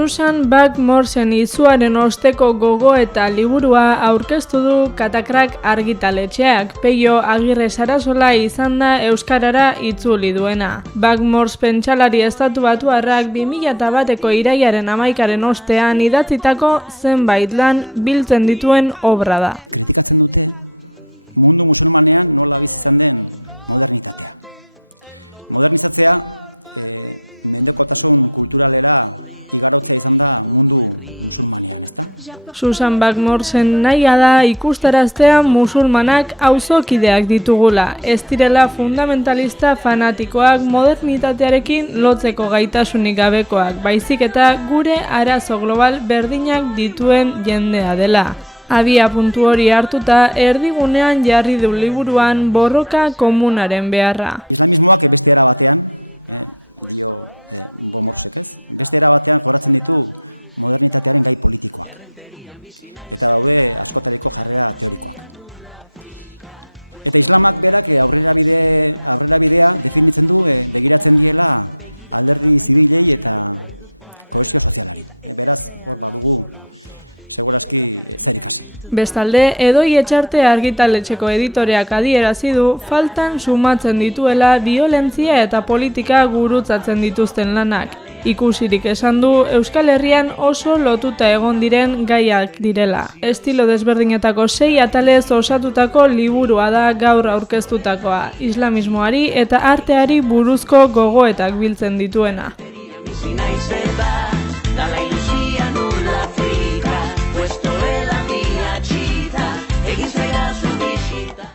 Susan Buck-Morsen izuaren osteko gogoeta liburua aurkeztu du Katakrak argitaletxeak, Peio Agirre Sarasola izan da euskarara itzuli duena. Buck-Morsen pentsalari estatubatuarrak 2001eko irailaren 11aren ostean idatzitako zenbait lan biltzen dituen obra da. Kritikatzen dute mundu musulmanean nola bizi izan den modernitatea. Modernizatzea mendekotasun kulturalera igarotzea izan da mundu musulmanean, ezta? Susan Buck-Morsen nahia da ikustaraztea musulmanak auzokideak ditugula, ez direla fundamentalista fanatikoak modernitatearekin lotzeko gaitasunik gabekoak, baizik eta gure arazo global berdinak dituen jendea dela. Abia puntu hori hartuta erdigunean jarri du liburuan borroka komunaren beharra. Islamismoak beste era batean, dio Buck-Morsek, ez? Beste era batean jorratzen ditu modernitatearen gai politikoak. Eta daude askotariko jarrera teorikoak. Eta islamak berak aurrera bidea definitzen du begiratzen diela alderdi zibilei eta kohesio sozialari. Beraz, hor badugu segurazki zer ikasi. Bestalde, Edoi Etxarte argitaletxeko editoreak adierazi du faltan sumatzen dituela biolentzia eta politika gurutzatzen dituzten lanak. Ikusirik esan du Euskal Herrian oso lotuta egon diren gaiak direla. Estilo desberdinetako 6 atalez osatutako liburua da gaur aurkeztutakoa, islamismoari eta arteari buruzko gogoetak biltzen dituena.